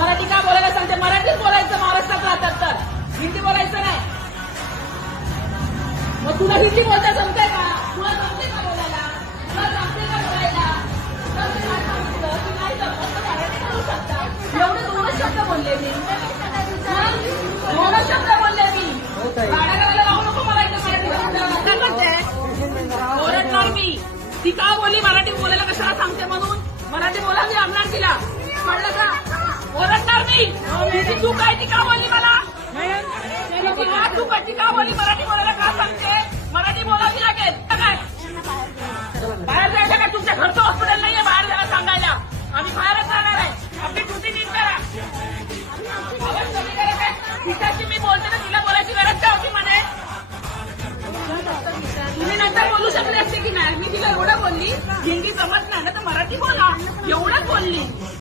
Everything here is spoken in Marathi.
मराठी का बोलायला सांगते? मराठीच बोलायचं महाराष्ट्रात राहतात तर हिंदी बोलायचं नाही. मग तुला हिंदी बोलता जमतंय का? तुला जमते का बोलायला? तुला जमते का बोलायला? तुला मी काय सांगितलं की नाही जमत तर मराठी बोलू शकता. एवढे 2 शब्द बोलले मी. 2 शब्द बोलले मी. गाड्या करायला लावू नको मला इथं मराठी. काय म्हणते? ओरडणार मी. ती का बोलली मराठी बोलायला कशाला सांगते म्हणून? मराठी बोला मी आणणार तिला. कळलं का? ओरडणार मी. ती चूक आहे ती का बोलली मला? चूक आहे ती का बोलली? मराठी बोलायला का सांगते? मराठी बोलावी लागेल काय? बाहेर जायचं का? तुमच्या घरचं हॉस्पिटल नाहीये बाहेर जायला सांगायला. आम्ही बाहेरच जाणार आहे. आपली ड्युटी नीट करा. आवाज कमी करा काय? तिच्याशी मी बोलते ना तिला बोलायची गरज काय होती म्हणे? तुम्ही नंतर बोलू शकले असते की नाही? मी तिला एवढं बोलली हिंदी जमत नाही ना तर मराठी बोला एवढंच बोलली.